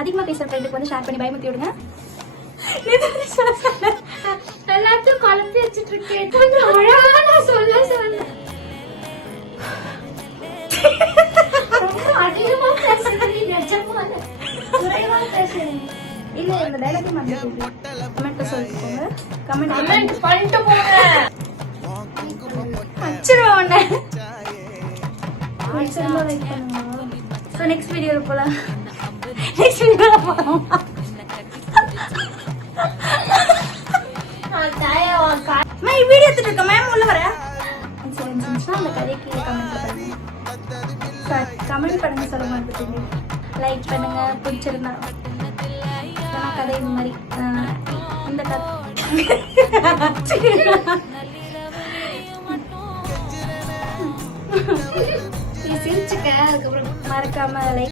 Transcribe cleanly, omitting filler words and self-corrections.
அதிகமா பேசுற ஃப்ரெண்டுக்கு வந்து ஷேர் பண்ணி பயமுத்தி விடுங்க. எல்லாத்தையும் குழம்பி வச்சுட்டு இருக்கேன். கொஞ்சம் அழகா நான் சொல்ல ரொம்ப அதிகமா பேசுறீங்க. நிஜமா குறைவா பேசுறீங்க. இல்ல இந்த டைலாக் மட்டும் கமெண்ட்ல சொல்லிக்கோங்க. கமெண்ட் பண்ணிட்டு போங்க. அச்சரோன லைக் பண்ணுங்க. சோ நெக்ஸ்ட் வீடியோல போலாம். மேம் வீடியோ எடுத்துட்டு இருக்க மேம் உள்ள வர. அந்த கதைக்கு கமெண்ட் பண்ணுங்க. சொல்ல மாட்டேங்க. லைக் பண்ணுங்க பிடிச்சிருந்தா. கதை இந்த மாதிரி இந்த கதை சிரிச்சுக்க. அதுக்கப்புறம் மறக்காம லைக்